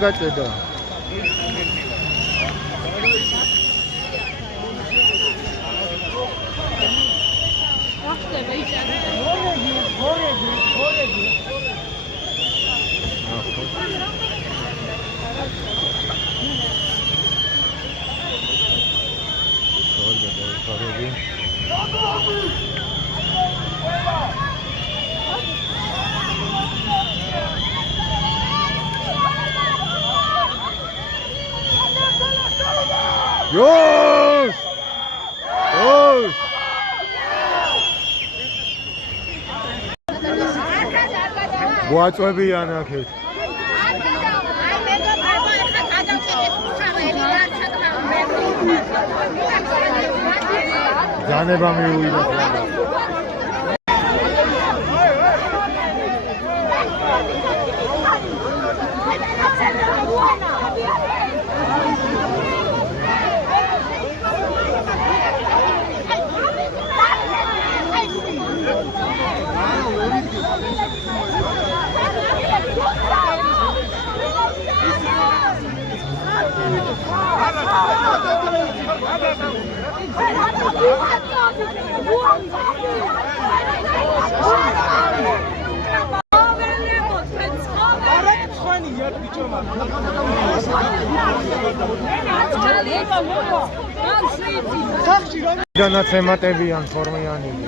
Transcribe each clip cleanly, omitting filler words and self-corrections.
გაჭედა. Yosh! Yosh! Გვაწვევიან აქეთ. ჯანება მიუვიდა. განაც ემატებიან ფორმიანები.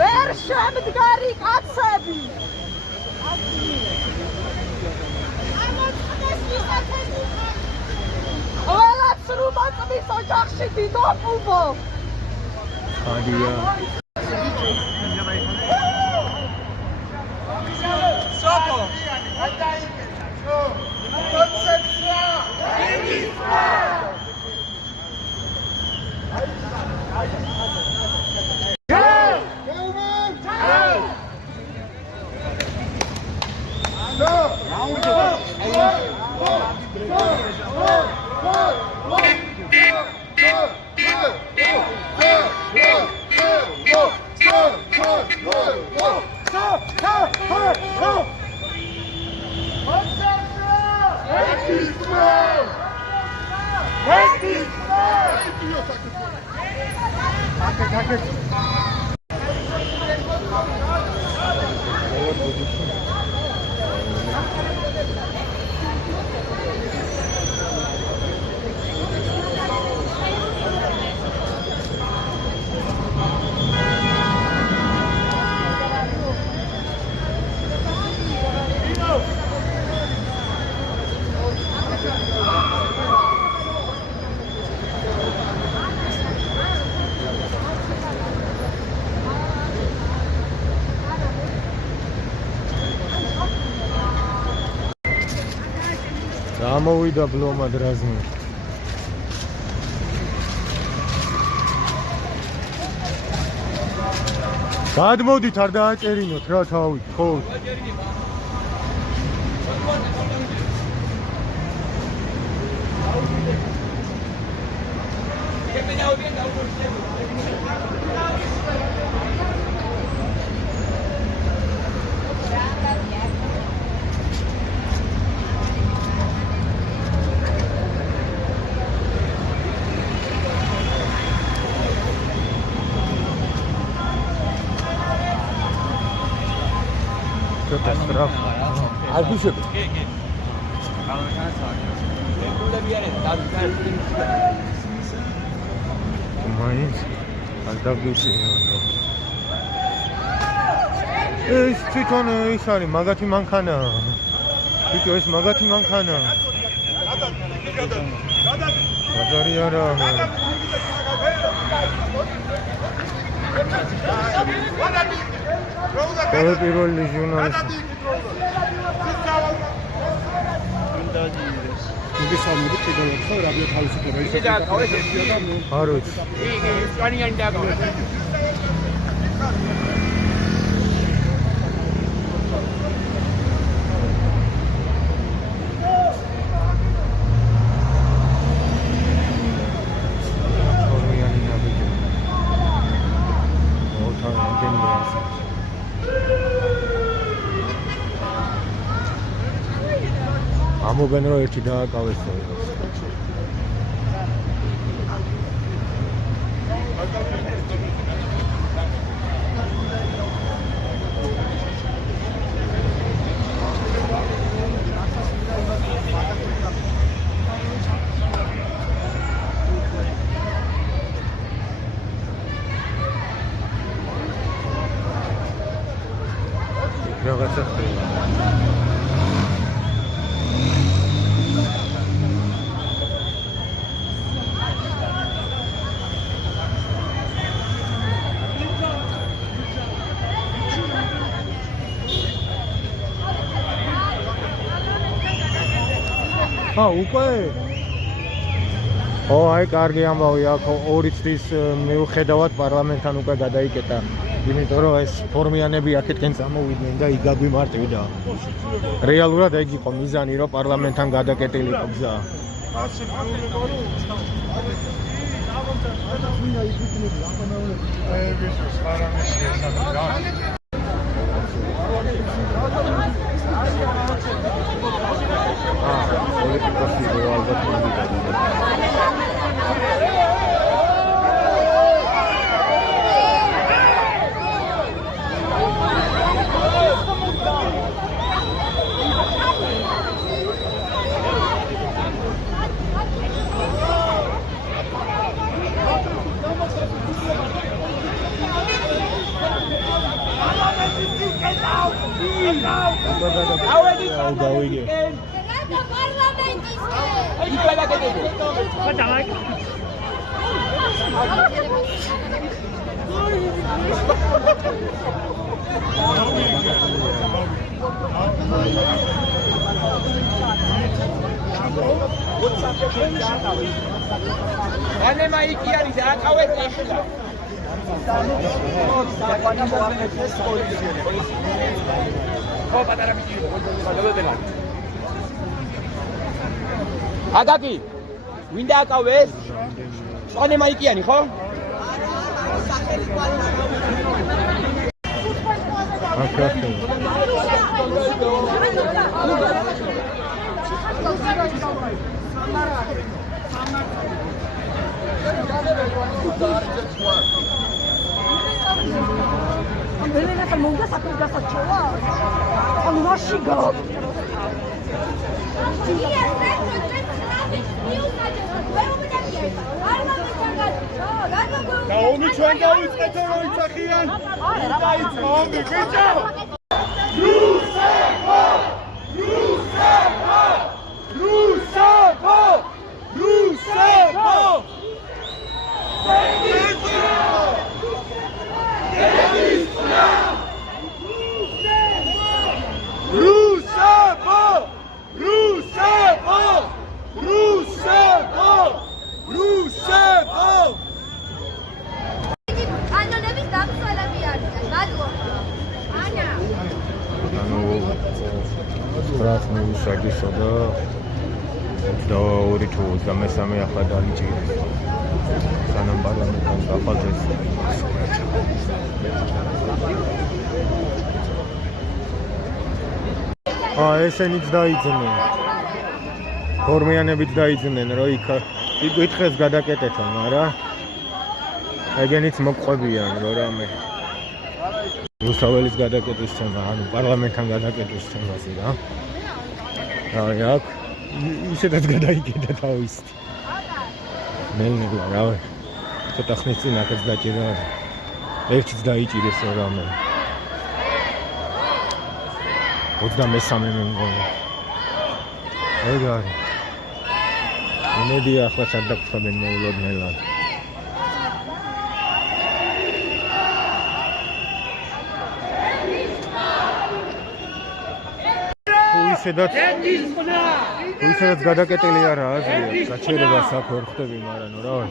ვერ შემდგარი კაცები. ყველაც რუბატმის ოჯახში დიდოფუბო. ხადია. სოფო. გამოვიდა ბლომა დრაზნი. გადმოდით არ დააჭერინოთ რა თავით, ხო? Albüche. Meins, alter Büsche. Es tüton is ari magati mankana. Bitte es magati mankana. Gadari ara. პირველი ჟურნალისტი. იგი სამი კიდევ რადიო თავისუფლება ისე. არ ვიცი. იგი სვანიანი დაგავდა. ამობენ რომ ერთი დააკავეს რაღაცა ხდება უკვე აი კარგი ამბავი აქ 2 წლის მიუხედავად პარლამენტთან უკვე გადაიკეტა იმიტომ რომ ეს ფორმიანები აქეთკენ წამოვიდნენ და იქ გაგვიმარტივდა რეალურად ეგ იყო მიზანი რომ პარლამენტთან გადაკეტილიყო გზა Agaki, winda akawes? Soalnya maikiani, kho? Beleza, essa mão dessa coisa dessa tchoa. A lua chegou. და ომი ჩვენ დავიწყეთ რომ იცახიან. დაიწყო ომი, ბიჭო! რუსებო! რუსებო! რუსებო! რუსებო! რუსებო! რუსებო! რუსებო! რუსებო! კანონების დამცველები არიან. მადლობა. ანა. ანუ 9 მილისაგისა და 22 თუ 23 ახლა დაიჭირეს. სანამ პარლამენტთან დაფალდეს. ესენიც დაიძნენ. ფორმიანებიც დაიძნენ, რომ იქ იკითხეს გადაკეტეთო, მაგრამ ეგენიც მოყვებიან, რომ რამე რუსაველის გადაკეტვის თემა, ანუ პარლამენტთან გადაკეტვის თემაზე რა. აი აქ ისედაც გადაიკეტა თავისი. ნელ-ნელა რა. ცოტა ხნის წინ აქაც დაჭირა. ერთიც დაიჭირეს რამე. 23 მე მგონი. ეგ არის. იმედია ახლა სად დაგხვდნენ მოულოდნელად. ისედაც გადაკეტილი არაა აზრია, გაჩერებას აქ ვერ ხვდები, მაგრამ რა ვარ.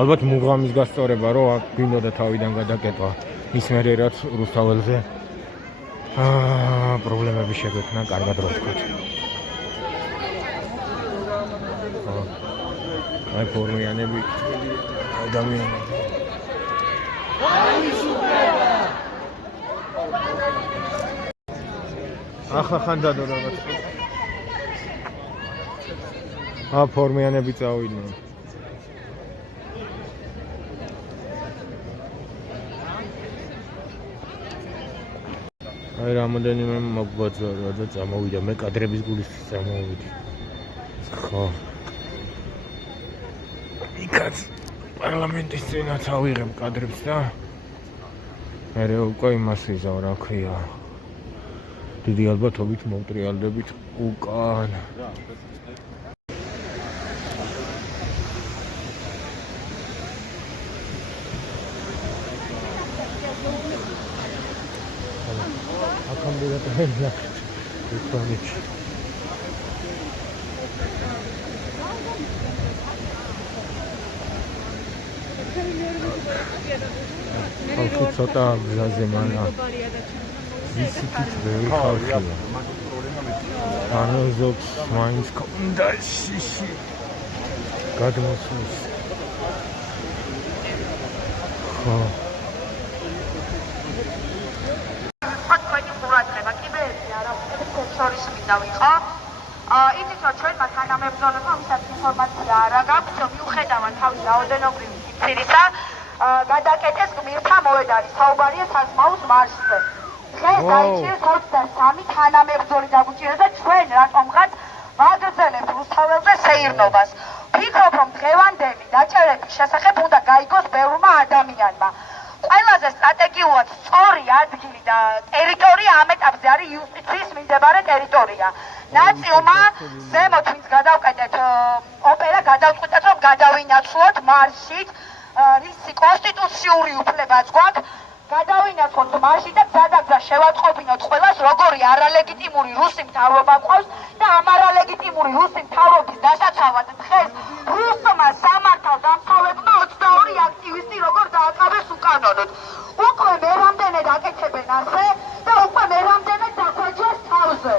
ალბათ მუღამის გასწორება, რომ აქ გვინდოდა თავიდან გადაკეტვა ის მერე რაც რუსთაველზე პრობლემები შეგვექნა, კარგად რო ვთქვათ. აი ფორმიანები ადამიანები. ახლა ხანდადო რაღაც. ფორმიანები წავიდნენ. აი რამოდენიმე მოგვაძვარა და წამოვიდა მე კადრების გულისთვის წამოვიდი. ხო. იქაც პარლამენტის წინაც ავიღებ კადრებს და მე უკვე იმას ვიზავ, რა ქვია. დიდი ალბათობით მომტრიალდებით უკან. Akşamda da hem elektronik. Halkı çota gzaze mana. Bisiklet ve halkı. Anozok mains komda şişi. Gadmosuz. Ha. შორის მინდა ვიყო. იცით რომ ჩვენმა თანამებრძოლებმა ვისაც ინფორმაცია არ აქვს, მიუხედავად თავის რაოდენობრივი სიკვდილისა, გადაკეტეს გმირთა მოედანი, საუბარია საზმაუს მარშზე. დღეს დაიჭირეს 23 თანამებრძოლი დაგუჭირეს და ჩვენ რატომღაც ვაგრძელებთ რუსთაველზე სეირნობას. ვფიქრობ, რომ დღევანდელი დაჭერების შესახებ უნდა გაიგოს ბევრმა ადამიანმა. ყველაზე სტრატეგიულად სწორი ადგილი და ტერიტორია ამ ეტაპზე არის იუსტიციის მიმდებარე ტერიტორია. ნაციონალმა ზემოთ ვინც გადავკეტეთ ოპერა გადავწყვიტეთ რომ გადავინაცვლოთ მარშით, რისი კონსტიტუციური უფლებაც გვაქვს, გადავინაცვლოთ მარშით და გზადაგზა შევატყობინოთ ყველას, როგორი არალეგიტიმური რუსი მთავრობა ყავს და ამ არალეგიტიმური რუსი მთავრობის დასაცავად დღეს რუსმა სამართალ დამცავებმა 22 აქტივისტი როგორ დააკავეს უკანონოდ. უკვე მერამდენე დაკეთებენ ასე და უკვე მერამდენე დაგვაჯეს თავზე.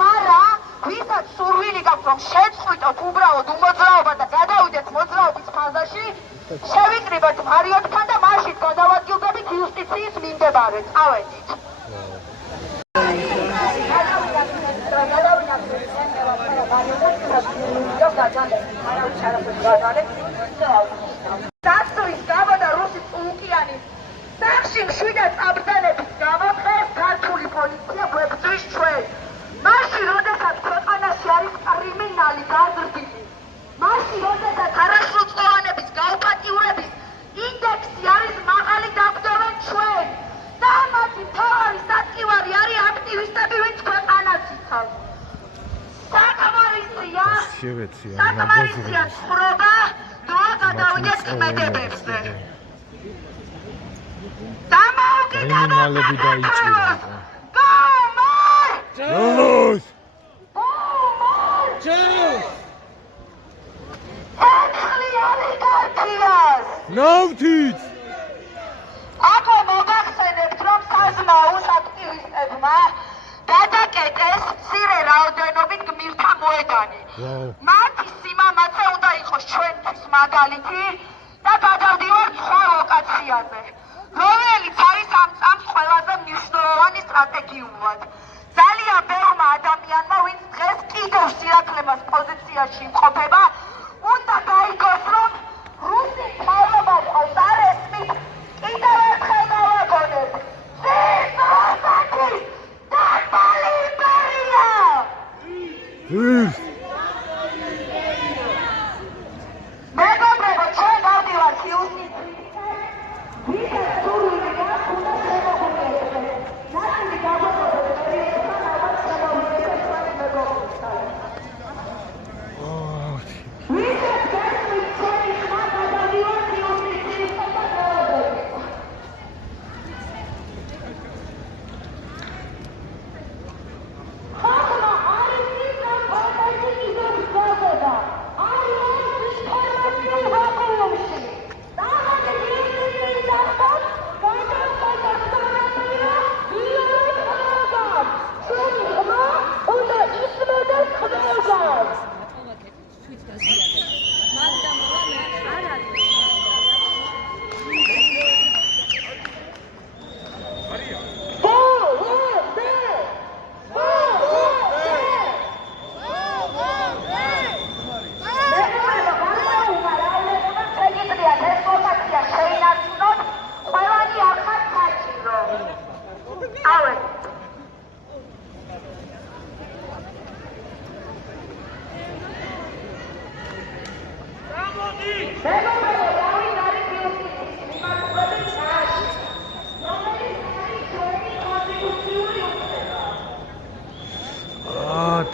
მაგრამ ვისაც სურვილი გაქვს რომ შეწყვიტოთ უბრალოდ უმოძრაობა და გადავიდეთ მოძრაობის ფაზაში, შევიკრიბოთ მარიოტთან და მარშით გადავადგილდებით იუსტიციის მიმდებარე. წავედით. დასწრის გამო და რუსის ოკეანის სახში მშვიდად წაბრძანების გამო დღეს ქართული პოლიცია გვებრძვის ჩვენ. მაშინ, როდესაც ქვეყანაში არის კრიმინალი გაზრდილი, მაშინ, როდესაც არასრულწლოვანების გაუპატიურების ინდექსი არის მაღალი, დაგვდევენ ჩვენ. და მათი მთავარი სატკივარი არის აქტივისტები, ვინც ქვეყანას იცავს. საკმარისია ცხოვრება, დრო გადავიდეთ ქმედებებზე. კრიმინალები დაიჭირა. Jones! Navtit! Ako mogaksenebთ, რომ საზმაუს აქტივისტებმა გადაკეტეს მცირე რაოდენობით გმირთა მოედანი. მათი სიმამაცე უნდა იყოს ჩვენთვის მაგალითი და გადავდივართ სხვა ლოკაციაზე, რომელიც არის ამ წამს ყველაზე მნიშვნელოვანი სტრატეგიულად. ძალიან ბევრმა ადამიანმა, ვინც დღეს კიდევ სირაქლემას პოზიციაში იმყოფება, უნდა გაიგოს, რომ რუსი მთავრობა ყავს არესმით კიდევ ერთხელ გავაგონებ. ეს რუსეთის დაბალი იმპერია! მეგობრებო, ჩვენ გავდივართ იუსტიციისკენ, ვისაც სურვილი გაქვს, უნდა შემოგვიყვება. ნაცილი გაგვეყოთ პერიოდთან ალბათ შემოვიდეს ჩვენი მეგობრებთან.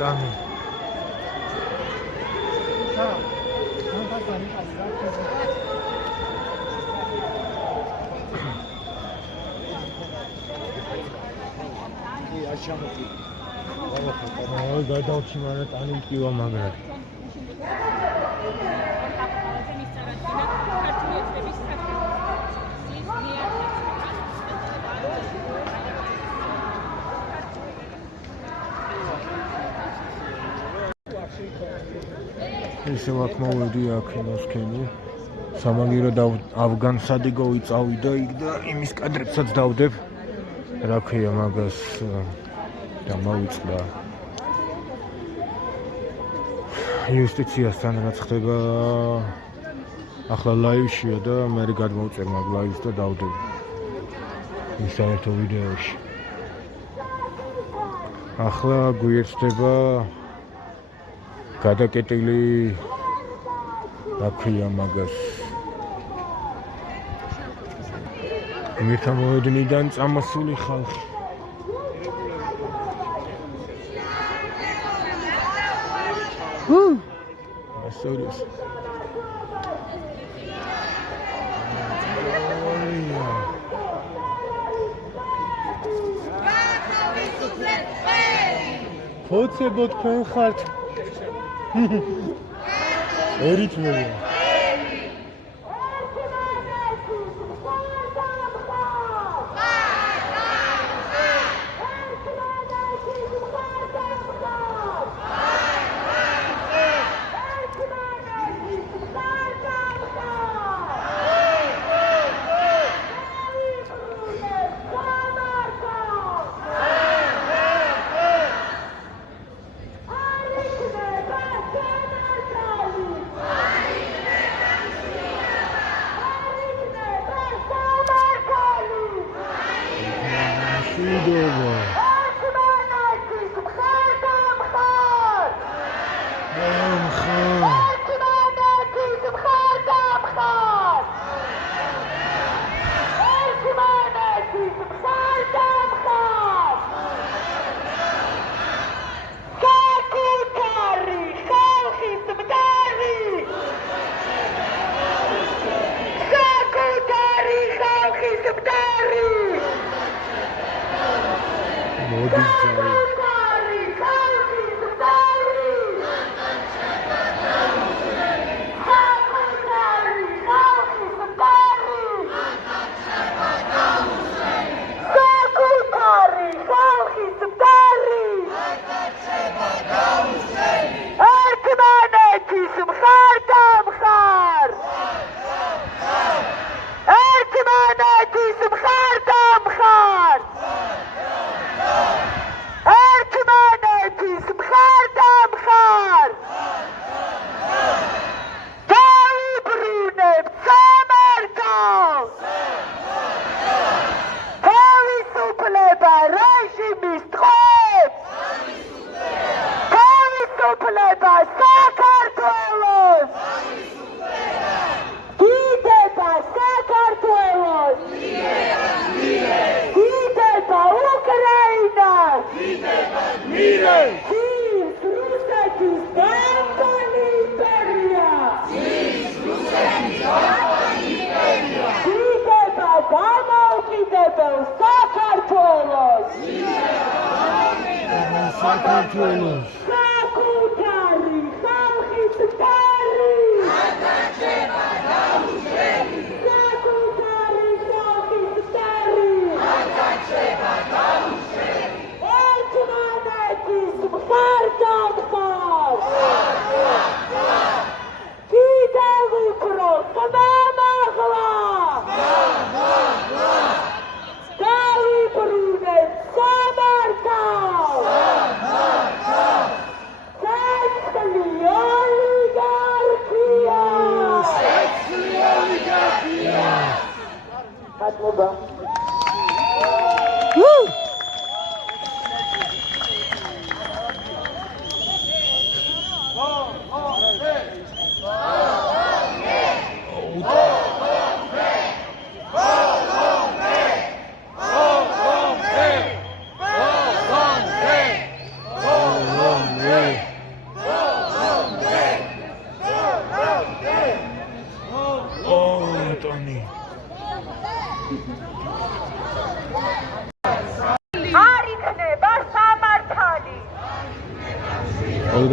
ტანი. გადავჩი მარა ტანი მტკივა მაგრად. ისევ აქ მოვედი აქ მოსქენი. სამაგიეროდ ავგან სადიგოვი წავიდა იქ და იმის კადრებსაც დავდებ. რა ქვია მაგას დამავიწყდა. იუსტიციასთან რაც ხდება ახლა ლაივშია და მე გადმოვწერ მაგ ლაივს და დავდებ ის საერთო ვიდეოში. ახლა გვიერთდება გადაკეტილი რა ქვია მაგას მირთა მოედნიდან წამოსული ხალხი. Serious. Ფოცებოთ თქვენ ხართ. ერითმეა.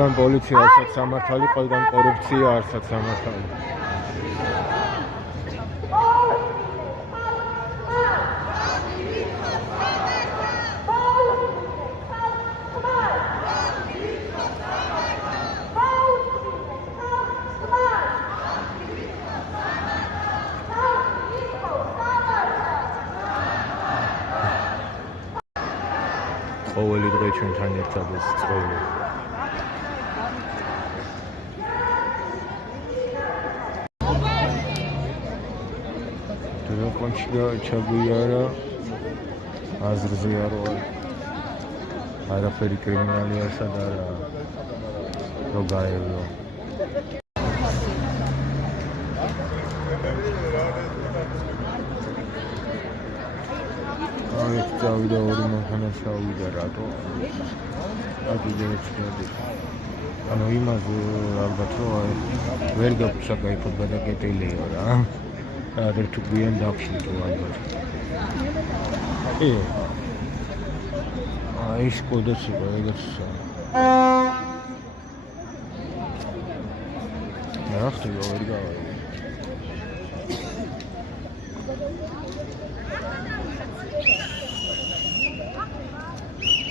ყველგან პოლიცია არცად სამართალი, ყველგან კორუფცია არცად სამართალი. ყოველი დღე ჩვენთან ერთად ეს წვეული. ტელეფონში და ჩაგვიარა აზრზე არ ვარ. არაფერი კრიმინალი არ სადარა. რო გაევლო. ეს წავიდა ორი მანქანა შავიდა რატო? აგიგე ეცქედი. ანუ იმაზე ალბათ რომ ვერ გაქვს საკაიფოდ გადაკეტილიო რა. რა თუ გვიან დაგშიტო ალბათ. აი სკოდაც იყო ეგეც. ნახტი ვერ გავაი.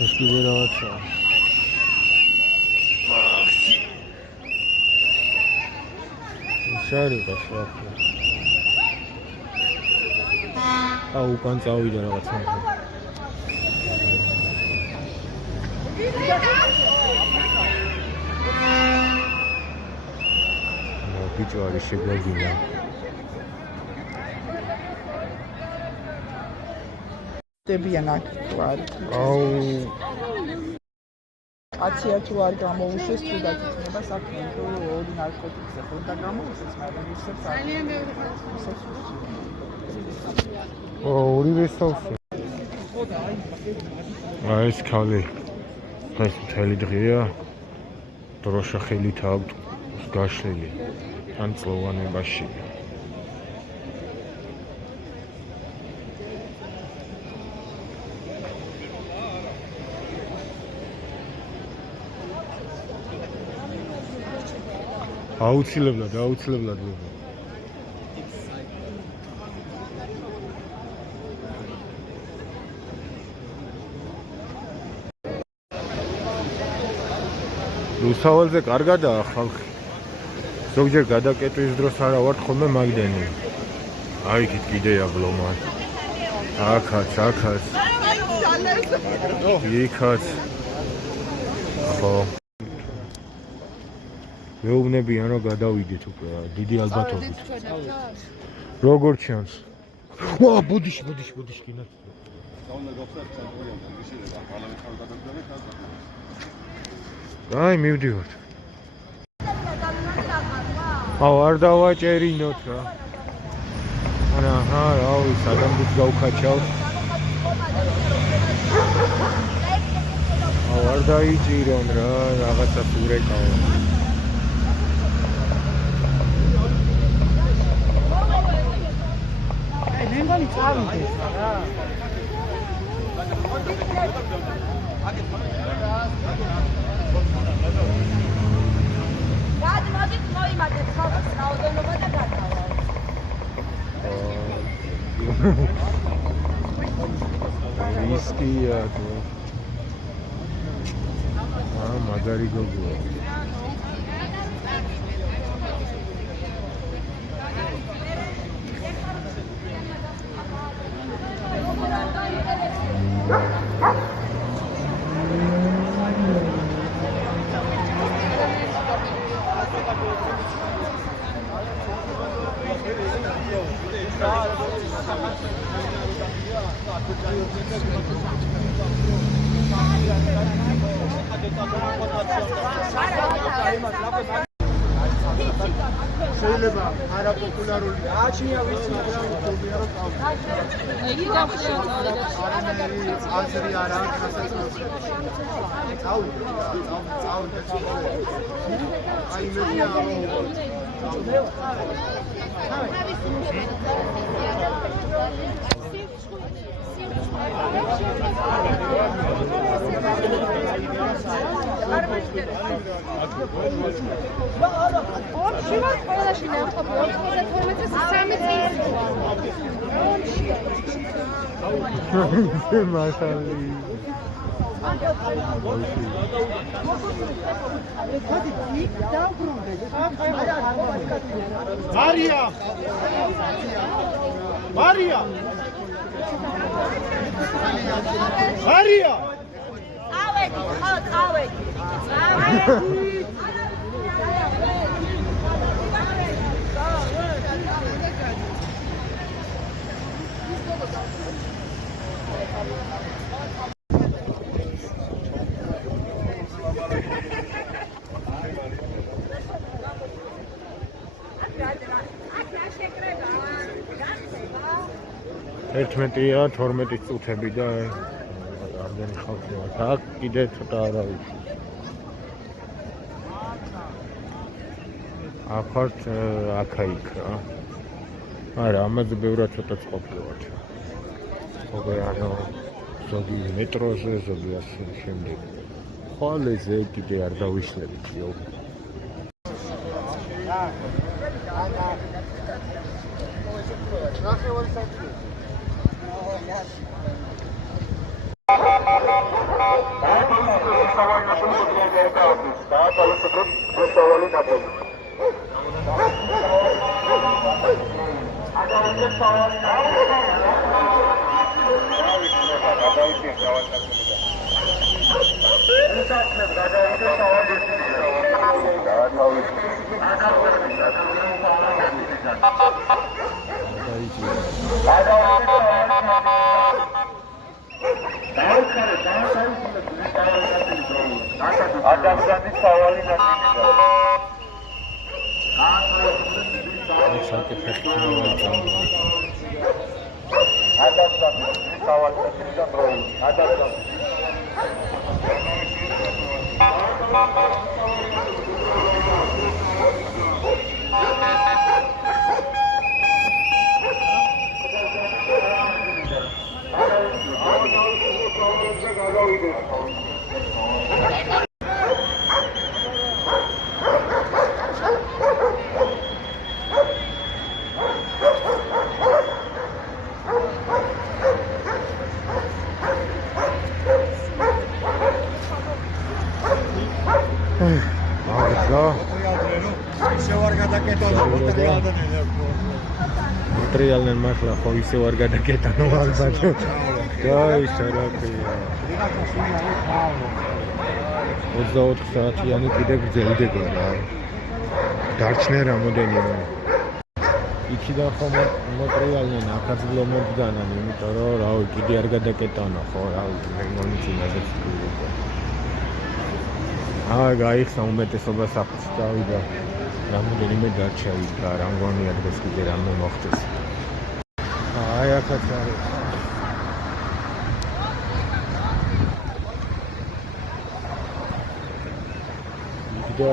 ეს კი ვერავაცა. შარიყო შაფი. უკან წავიდა რაღაცა. ბიჭო არის შეგვაგინა. დებიან აქ თუ არ კაცია თუ არ გამოუშვეს თუ დაგიწყება საქმე თუ ორი ნარკოტიკზე ხო და გამოუშვეს მაგრამ ისევ ძალიან ბევრი ორივე სავსე ეს ქალი ეს მთელი დღეა დროშა ხელით აქვს გაშლილი ან წლოვანებაში აუცილებლად რუსავალზე კარგადაა ხალხი ზოგჯერ გადაკეტვის დროს არა ვართ ხოლმე მაგდენი აი იქით კიდეა ბლომან აქაც იქაც ხო მეუბნებიან რომ გადავიდეთ უკვე დიდი ალბათობით როგორ ჩანს ვა ბუდიში კინათ აი მივდივართ არ დავაჭერინოთ რა აჰა სადამბუც გავხაჩავ არ დაიჭირონ რა რაღაცა ურეკავ ნენგანი წავიდეს რა გადმოდით მოიმატეთ ხალხის რაოდენობა და გადავალთ. რისკია თუ მაგარი გოგოა შეიძლება არაპოპულარული აჩნია ვიცი რა იგი გავხდია აზრი არა გასაწევს აი მე შევარ ყველაში ნახტობი 92 წელს 3 წელს. მაშალი. მარია! მარია! მარია! წავედი, ხო, წავედი. ერთმეტია 12 წუთები და რამდენი ხალხია. აქ კიდე ცოტა არა ვიცი. აფართ აქა-იქ რა. არა, ამაზე ბევრად ცოტა ყოფილიათ. ოღონდ ანუ ზოგი მეტროზე, ზოგი ასე შემდეგ. ხოლეზე კიდე არ დავიშლებით, იო. Materialnen maszla, ho isე ვარ გადაკეტანო ალბათ. დაი სარაკია. 24 საათიანი კიდე გრძელდება რა. დარჩნენ რამოდენიმე. იქიდან ხომ მოტრიალნენ აქაც ბლომობდანან, იმიტომ რომ რავი კიდე არ გადაკეტანა ხო, რავი მე მონიცინადაც გულობდა. გაიხსნა უმეტესობა საფრთხე დავიდა. რამოდენიმე დარჩა იქ და რა მგონია დღეს კიდე რამე მოხდეს. აი აქაც არის. იქ და